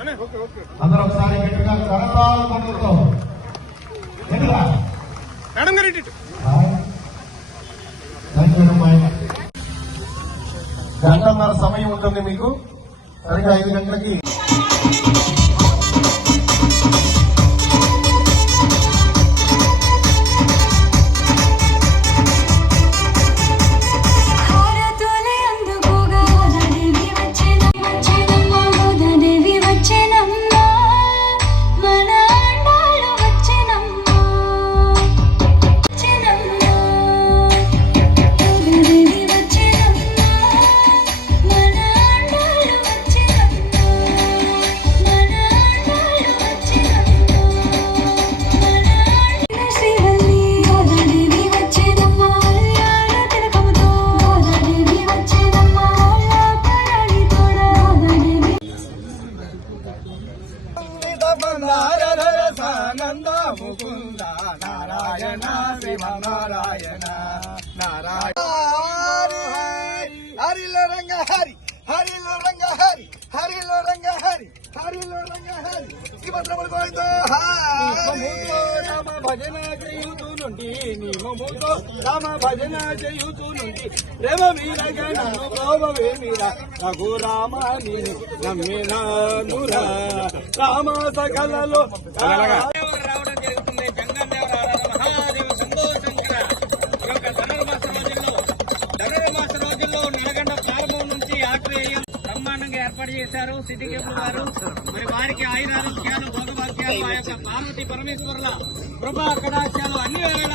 అందరూ ఒకసారి గట్టిగా కరతాళ పండుతో గంటన్నర సమయం ఉంటుంది మీకు. సరిగ్గా 5 గంటలకి ముకుంద నారాయణ శివ నారాయణ నారాయణ హరిలో రంగ హరి హరిలో రంగ హరి హరిలో రంగ హరి హరిలో రంగ హరి శివద్రములు గోవిందో రామ భజన చేయుతూ నుండి నిమముతో రామ భజన చేయుతూ నుండి ప్రేమ మీరగా నన్ను ప్రోభవే మీర రఘు రామ నమ్మినానురా రామ సకలలో రావడం జరుగుతుంది. మహాదేవ సంతోషంగా ధనుర్మాస రోజుల్లో నల్గొండ ప్రారంభం నుంచి ఆత్రేయం బ్రహ్మాండంగా ఏర్పాటు చేశారు సిటీ కేబుల్ వారు. మరి వారికి ఆయురారోగ్యాలు భోగభాగ్యాలు ఆ యొక్క పార్వతి పరమేశ్వరుల కృపా కటాక్షాలు అన్ని వేళ